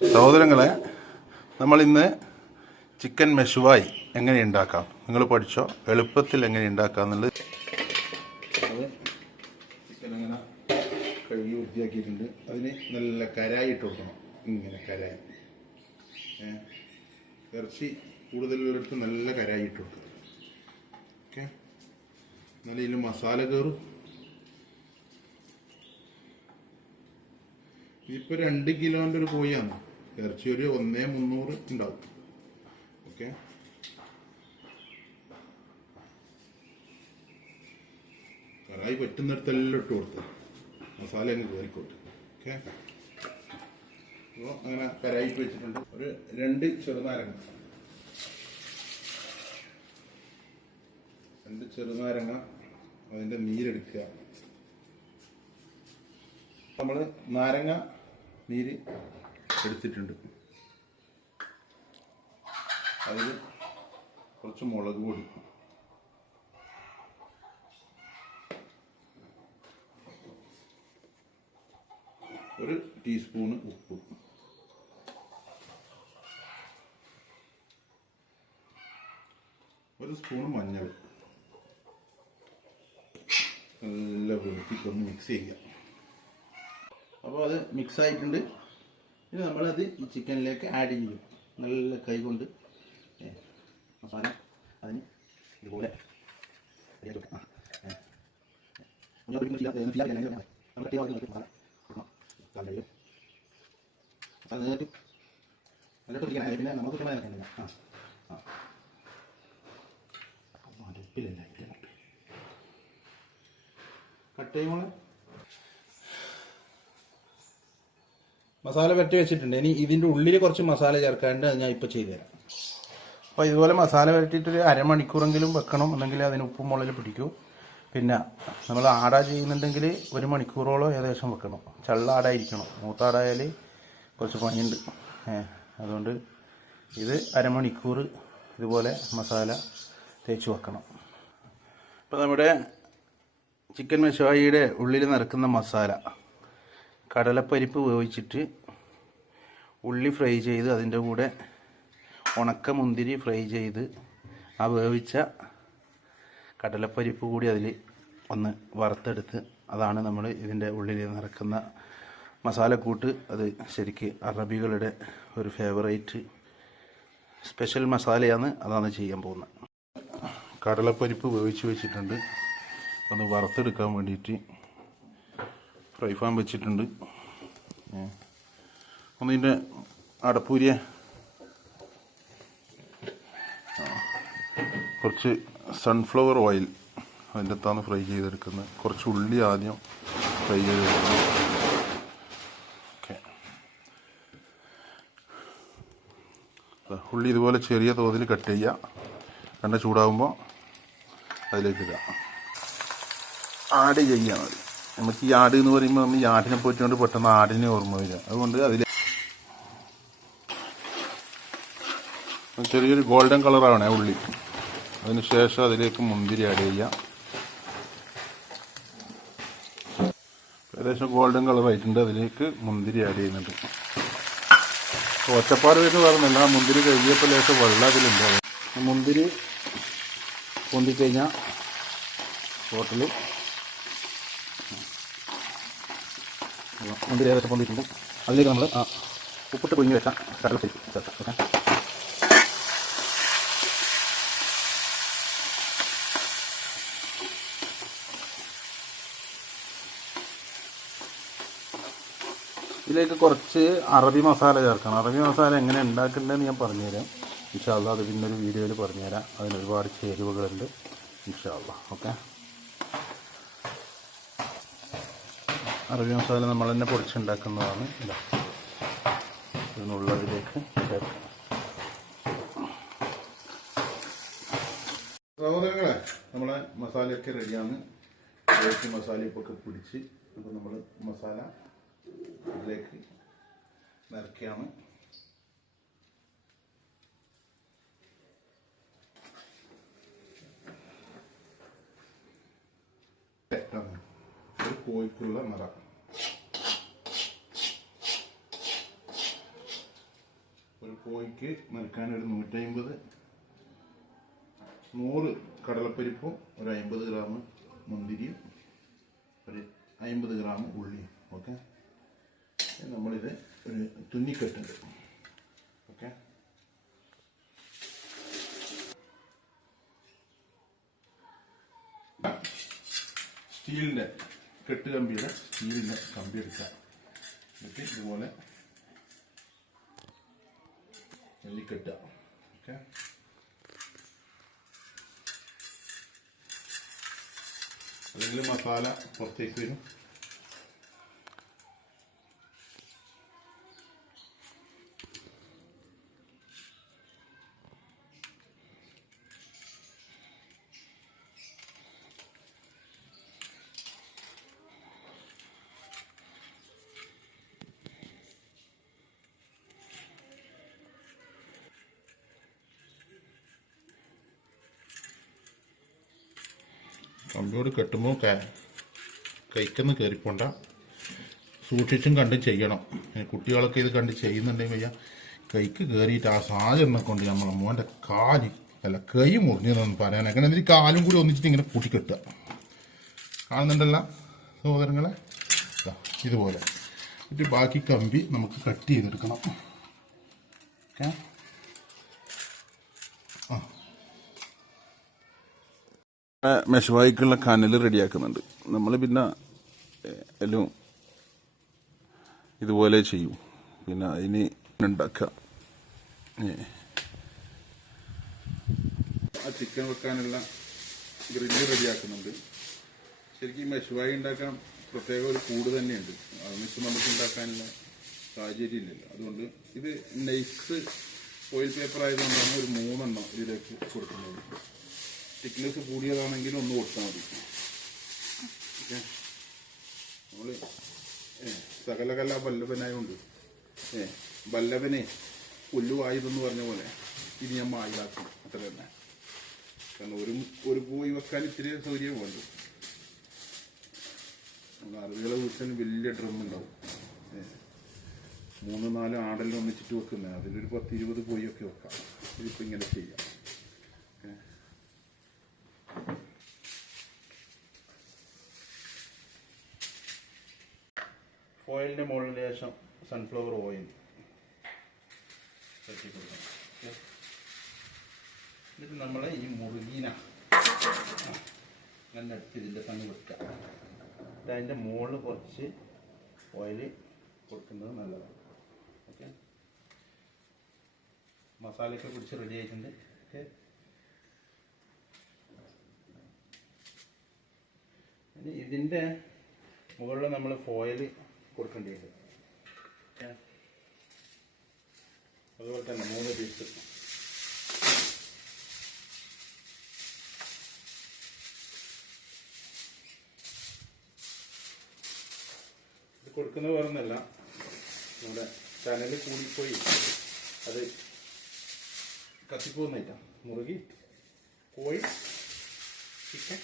സഹോദരങ്ങളെ നമ്മൾ ഇന്ന് ചിക്കൻ മെഷുവായി എങ്ങനെ ഉണ്ടാക്കാം? നിങ്ങൾ പഠിച്ചോ? എളുപ്പത്തിൽ എങ്ങനെ ഉണ്ടാക്കാം എന്നുള്ളത് ചിക്കൻ അങ്ങനെ കഴുകി വൃത്തിയാക്കിയിട്ടുണ്ട്. അതിന് നല്ല കരായി ഇട്ട് കൊടുക്കണം. ഇങ്ങനെ കരായി. ഇറച്ചി കൂടുതൽ കൂടുതലുള്ളിടത്ത് നല്ല കരായി ഇട്ട് കൊടുക്കുക ഓക്കെ? നല്ല മസാല കയറും. ഇതിപ്പോൾ രണ്ട് കിലോന്റെ ഒരു കോഴിയാണ്. ഇറച്ചി ഒരു ഒന്നേ മുന്നൂറ് ഉണ്ടാവും. ഓക്കെ? കറായി പറ്റുന്നിടത്തെല്ലാം ഇട്ട് കൊടുത്ത്. മസാല അങ്ങ് കയറിക്കോട്ട് ഓക്കെ? അപ്പോൾ അങ്ങനെ കരായിട്ട് വെച്ചിട്ടുണ്ട്. ഒരു രണ്ട് ചെറുനാരങ്ങ. രണ്ട് ചെറുനാരങ്ങ അതിന്റെ നീരെടുക്കുക. നമ്മൾ നാരങ്ങ നീര് എടുത്തിട്ടുണ്ട്. അതിൽ കുറച്ച് മുളക് പൊടി. ഒരു ടീസ്പൂണ് ഉപ്പ്. ഒരു സ്പൂൺ മഞ്ഞൾ. നല്ല വെളുപ്പിക്കൊന്ന് മിക്സ് ചെയ്യുക അപ്പോൾ അത് മിക്സ് ആയിട്ടുണ്ട്. ഇനി നമ്മളത് ചിക്കനിലേക്ക് ആഡ് ചെയ്യും. നല്ല കൈ കൊണ്ട്. ഏ, മസാല അതിന് ഇതുപോലെ ആക്കി വെക്കാം. ആ. കുഞ്ഞു പൊടിക്കുന്ന ചെയ്യാം, ഏ, ചെയ്യാം, ചെയ്യാം, ചെയ്യാം. നമ്മൾ കട്ടി ആക്കി മസാല കൊടുക്കണം. കാലിന്റെ അടിയിൽ. മസാല നേരിട്ട് നല്ലോട്ട് പിടിക്കണം. പിന്നെ നമുക്ക് ചുമ്മാ നിൽക്കണ്ട. ആ ആ അപ്പോൾ അടുപ്പിലല്ല ഇതിലാണ്. കട്ട് ചെയ്യുമ്പോൾ മസാല വരട്ടി വെച്ചിട്ടുണ്ട്. ഇനി ഇതിന്റെ ഉള്ളിൽ കുറച്ച് മസാല ചേർക്കാണ്ട് അത് ഞാൻ ഇപ്പോൾ ചെയ്തുതരാം. അപ്പോൾ ഇതുപോലെ മസാല വരട്ടിയിട്ടൊരു അരമണിക്കൂറെങ്കിലും വെക്കണം. അല്ലെങ്കിൽ അതിന് ഉപ്പും മുളകിൽ പിടിക്കും. പിന്നെ നമ്മൾ ആട ചെയ്യുന്നുണ്ടെങ്കിൽ ഒരു മണിക്കൂറോളം ഏകദേശം വെക്കണം. ചള്ള ആടായിരിക്കണം. മൂത്ത ആടായാൽ കുറച്ച് പണിയുണ്ട്. അതുകൊണ്ട് ഇത് അരമണിക്കൂർ ഇതുപോലെ മസാല തേച്ച് വെക്കണം. അപ്പോൾ നമ്മുടെ ചിക്കൻ മെഷായിയുടെ ഉള്ളിൽ നിറക്കുന്ന മസാല. കടലപ്പരിപ്പ് ഉപയോഗിച്ചിട്ട് ഉള്ളി ഫ്രൈ ചെയ്ത് അതിന്റെ കൂടെ ഉണക്ക മുന്തിരി ഫ്രൈ ചെയ്ത് ആ വേവിച്ച കടലപ്പരിപ്പ് കൂടി അതിൽ ഒന്ന് വറുത്തെടുത്ത് അതാണ് നമ്മൾ ഇതിന്റെ ഉള്ളിൽ നിറക്കുന്ന മസാലക്കൂട്ട്. അത് ശരിക്ക് അറബികളുടെ ഒരു ഫേവറേറ്റ് സ്പെഷ്യൽ മസാലയാണ്. അതാണ് ചെയ്യാൻ പോകുന്നത്. കടലപ്പരിപ്പ് വേവിച്ച് വെച്ചിട്ടുണ്ട്. ഒന്ന് വറുത്തെടുക്കാൻ വേണ്ടിയിട്ട് ഫ്രൈ ഫാം വെച്ചിട്ടുണ്ട്. ഏ. ഒന്ന് ഇതിന്റെ അടപ്പൂരിയ കുറച്ച് സൺഫ്ലവർ ഓയിൽ അതിന്റെ അകത്താണ് ഫ്രൈ ചെയ്തെടുക്കുന്നത് കുറച്ച് ഉള്ളി ആദ്യം ഫ്രൈ ചെയ്തെടുക്കുന്നത് ഉള്ളി ഇതുപോലെ ചെറിയ തോതിൽ കട്ട് ചെയ്യുക എണ്ണ ചൂടാകുമ്പോൾ അതിലേക്ക് ഇടുക ആഡ് ചെയ്യാൻ മതി. നമുക്ക് ഈ ആട് എന്ന് പറയുമ്പോൾ നമ്മൾ ഈ പോറ്റുകൊണ്ട് പെട്ടെന്ന് ആടിനെ ഓർമ്മ വരിക. അതുകൊണ്ട് അതിൽ ചെറിയൊരു ഗോൾഡൻ കളറാണ് ഉള്ളി. അതിന് ശേഷം അതിലേക്ക് മുന്തിരി ആഡ് ചെയ്യാം. ഏകദേശം ഗോൾഡൻ കളർ ആയിട്ടുണ്ട് അതിലേക്ക് മുന്തിരി ആഡ് ചെയ്യുന്നുണ്ട്. ഒച്ചപ്പാട് വരുന്ന പറഞ്ഞില്ല മുന്തിരി കഴുകിയപ്പോൾ ലേശം വെള്ളം അതിലുണ്ട്. മുന്തിരി പൊന്തിക്കഴിഞ്ഞാൽ ടോട്ടൽ മുന്തിരി ഏകദേശം പൊന്തിയിട്ടുണ്ട്? അതിലേക്ക് നമ്മൾ ഉപ്പിട്ട് പുഴുങ്ങി വെച്ച കടലപ്പരിപ്പ് ചേർക്കാം ഓക്കെ? ഇതിലേക്ക് കുറച്ച് അറബി മസാല ചേർക്കണം. അറബി മസാല എങ്ങനെ ഉണ്ടാക്കേണ്ടതെന്ന് ഞാൻ പറഞ്ഞുതരാം. ഇൻഷാല്ല അത് പിന്നൊരു വീഡിയോയിൽ പറഞ്ഞുതരാം. അതിന് ഒരുപാട് ചേരുവകളുണ്ട്. ഇൻഷാല്ല ഓക്കെ? അറബി മസാല നമ്മൾ തന്നെ പൊടിച്ചുണ്ടാക്കുന്നതാണ്. ഇല്ല ഇതിനുള്ളതിലേക്ക് സഹോദരങ്ങളെ നമ്മളെ മസാലയൊക്കെ റെഡിയാണ്. ഇറച്ചി മസാലയൊക്കെ പിടിച്ച് അപ്പോൾ നമ്മൾ മസാല ഇതിലേക്ക് നിറയ്ക്കുകയാണ്. ഒരു കോഴിക്കുള്ള നിറ കോഴിക്ക് നിൽക്കാൻ ഒരു നൂറ്റമ്പത് നൂറ് കടലപ്പരിപ്പും ഒരു അമ്പത് ഗ്രാം മുന്തിരിയും ഒരു അമ്പത് ഗ്രാം ഉള്ളിയും. ഓക്കെ? നമ്മളിത് ഒരു തുന്നിക്കെട്ടുണ്ട്. ഓക്കെ? സ്റ്റീലിന്റെ കെട്ട് കമ്പിയുടെ സ്റ്റീലിന്റെ കമ്പി എടുക്കുക. എന്നിട്ട് ഇതുപോലെ നെല്ലിക്കെട്ടുക ഓക്കെ. അല്ലെങ്കിൽ മസാല പുറത്തേക്ക് വരും. കമ്പിയോട് കെട്ടുമ്പോൾ കൈക്കൊന്ന് കയറിപ്പോണ്ട സൂക്ഷിച്ചും കണ്ട് ചെയ്യണം. കുട്ടികളൊക്കെ ഇത് കണ്ട് ചെയ്യുന്നുണ്ടെങ്കിൽ വയ്യ. കൈക്ക് കയറിയിട്ട് ആ സാഹചര്യം കൊണ്ട് നമ്മളെ മോന്റെ കാൽ അല്ല കൈ മുറിഞ്ഞതെന്ന് പറയാൻ അങ്ങനെ എന്നിട്ട് കാലും കൂടി ഒന്നിച്ചിട്ട് ഇങ്ങനെ കൂട്ടിക്കെട്ടുക കാണുന്നുണ്ടല്ല സഹോദരങ്ങളെ? ഇതുപോലെ. എന്നിട്ട് ബാക്കി കമ്പി നമുക്ക് കട്ട് ചെയ്തെടുക്കണം. ഓക്കെ? മെഷവായിക്കുള്ള കനൽ റെഡിയാക്കുന്നുണ്ട്. നമ്മൾ പിന്നെ എല്ലാം ഇതുപോലെ ചെയ്യും. പിന്നെ അതിന് ഉണ്ടാക്കുക. ആ ചിക്കൻ വെക്കാനുള്ള ഗ്രില്ല് റെഡിയാക്കുന്നുണ്ട്. ശരിക്കും മെഷവായി ഉണ്ടാക്കാൻ പ്രത്യേക ഒരു കൂട് തന്നെയുണ്ട്. അതൊന്നും നമുക്ക് ഉണ്ടാക്കാനുള്ള സാഹചര്യം ഇല്ലല്ലോ. അതുകൊണ്ട് ഇത് നൈസ് ഓയിൽ പേപ്പർ ആയതുകൊണ്ടാണ് ഒരു മൂന്നെണ്ണം ഇതിലേക്ക് കൊടുക്കുന്നത്. തിക്നെസ് കൂടിയതാണെങ്കിൽ ഒന്ന് കൊടുത്താൽ മതി. ഓക്കെ? നമ്മൾ സകലകല വല്ലഭനായോണ്ട് ഏ വല്ലഭനെ പുല്ലുവായതെന്ന് പറഞ്ഞ പോലെ ഇനി ഞാൻ മായിലാക്കും. അത്ര തന്നെ. കാരണം ഒരു ഒരു പോയി വെക്കാൻ ഇത്തിരി സൗകര്യം വേണ്ടു അറബികളെ വീട്ടിൽ വലിയ ഡ്രം ഉണ്ടാവും. മൂന്ന് നാല് ആടെല്ലാം ഒന്നിച്ചിട്ട് വെക്കുന്നത് അതിലൊരു പത്ത് ഇരുപത് ഒക്കെ വെക്കാം. ഇതിപ്പോ ഇങ്ങനെ ചെയ്യാം. ഫോയിലിന്റെ മുകളിൽ ശേഷം സൺഫ്ലവർ ഓയിൽ? എന്നിട്ട് നമ്മൾ ഈ മുറുകീന അങ്ങനെ എടുത്ത് ഇതിന്റെ തന്നെ വെക്കുക എന്നിട്ട് അതിന്റെ മുകളിൽ കുറച്ച് ഓയിൽ കൊടുക്കുന്നത് നല്ലതാണ്. ഓക്കെ? മസാലയൊക്കെ പിടിച്ച് റെഡി ആയിട്ടുണ്ട്. ഓക്കെ? ഇതിന്റെ മുകളിൽ നമ്മൾ ഫോയിൽ കൊടുക്കേണ്ടി വരും അതുപോലെ തന്നെ മൂന്ന് പീസ് ഇത് കൊടുക്കുന്നത് വേറൊന്നല്ല നമ്മുടെ ചനൽ കൂടിപ്പോയി. അത് കത്തിപ്പോകുന്നില്ല മുറുകി കോഴി ചിക്കൻ.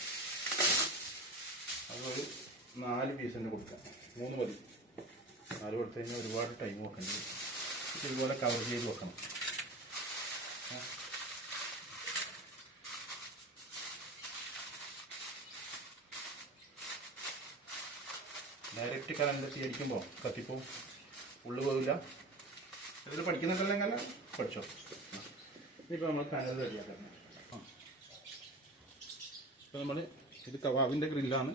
അതൊരു നാല് പീസ് തന്നെ കൊടുക്കാം. മൂന്ന് മതി. നാല് കൊടുത്തു കഴിഞ്ഞാൽ ഒരുപാട് ടൈം വെക്കേണ്ടി. ഇതുപോലെ കവർ ചെയ്ത് വെക്കണം. ഡയറക്റ്റ് കലണ്ടത്തി അടിക്കുമ്പോൾ കത്തിപ്പോ. ഉള്ളു പോകില്ല ഇതിൽ പഠിക്കുന്നുണ്ടല്ലോ എങ്ങനെ പഠിച്ചോ? ഇനിയിപ്പോൾ നമ്മൾ കനൽ റെഡിയാക്കാം ആ. ഇപ്പോൾ നമ്മൾ ഇത് കവാവിന്റെ ഗ്രില്ലാണ്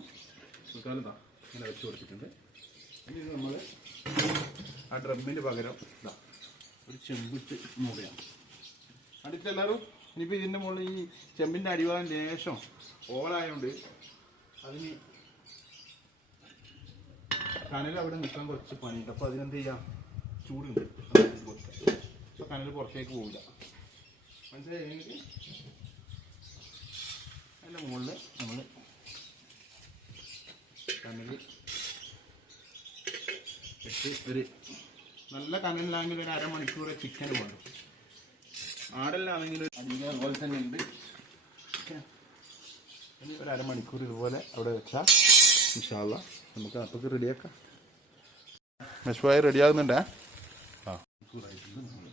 ഇങ്ങനെ വെച്ച് കൊടുത്തിട്ടുണ്ട്. ഇനി നമ്മൾ ആ ഡ്രമ്മിന് പകരം ഇതാ ഒരു ചെമ്പിട്ട് മൂടുകയാണ് അടുത്തെല്ലാവരും ഇനിയിപ്പോൾ ഇതിന്റെ മുകളിൽ ഈ ചെമ്പിന്റെ അടിവാളം ലേശം ഓവറായതുകൊണ്ട് അതിന് കനൽ അവിടെ നിൽക്കാൻ കുറച്ച് പണിയുണ്ട്. അപ്പോൾ അതിനെന്ത് ചെയ്യാം? ചൂടുണ്ട്. അപ്പോൾ കനൽ പുറത്തേക്ക് പോവില്ല. മനസ്സിലായി അതിന്റെ മുകളിൽ നമ്മൾ കനൽ ഇട്ട് ഒരു നല്ല കനലിലാണെങ്കിൽ ഒരു അരമണിക്കൂർ ചിക്കൻ വേണം ആടല്ലാണെങ്കിൽ അധികം അതുപോലെ തന്നെ ഉണ്ട്. ഒരു അരമണിക്കൂർ ഇതുപോലെ അവിടെ വെച്ചാൽ ഇൻഷാല്ല നമുക്ക് അപ്പൊക്ക് റെഡിയാക്കാം മെസ്വായി റെഡിയാകുന്നുണ്ടേ ആ. മണിക്കൂറായിട്ടുണ്ട് നമ്മൾ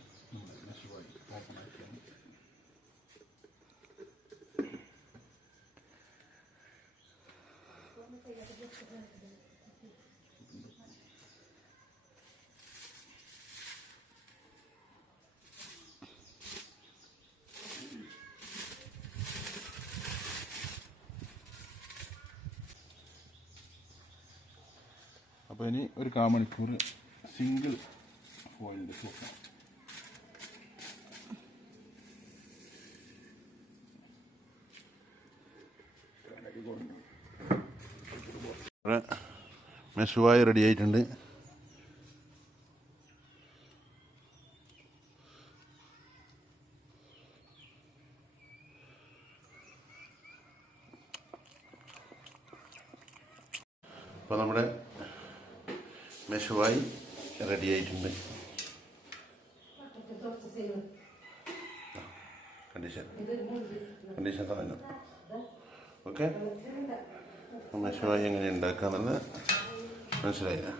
നമ്മുടെ ഇനി ഒരു കാ മണിക്കൂർ സിംഗിൾ ഓയിലിന്റെ സൂപ്പ് മെഷുവായി റെഡി ആയിട്ടുണ്ട്. അപ്പോൾ നമ്മുടെ മെഷുവായി റെഡി ആയിട്ടുണ്ട് കണ്ടീഷൻ കണ്ടീഷൻ പറഞ്ഞു ഓക്കെ മെഷുവായി എങ്ങനെ ഉണ്ടാക്കാമെന്ന് മനസ്സിലായില്ല.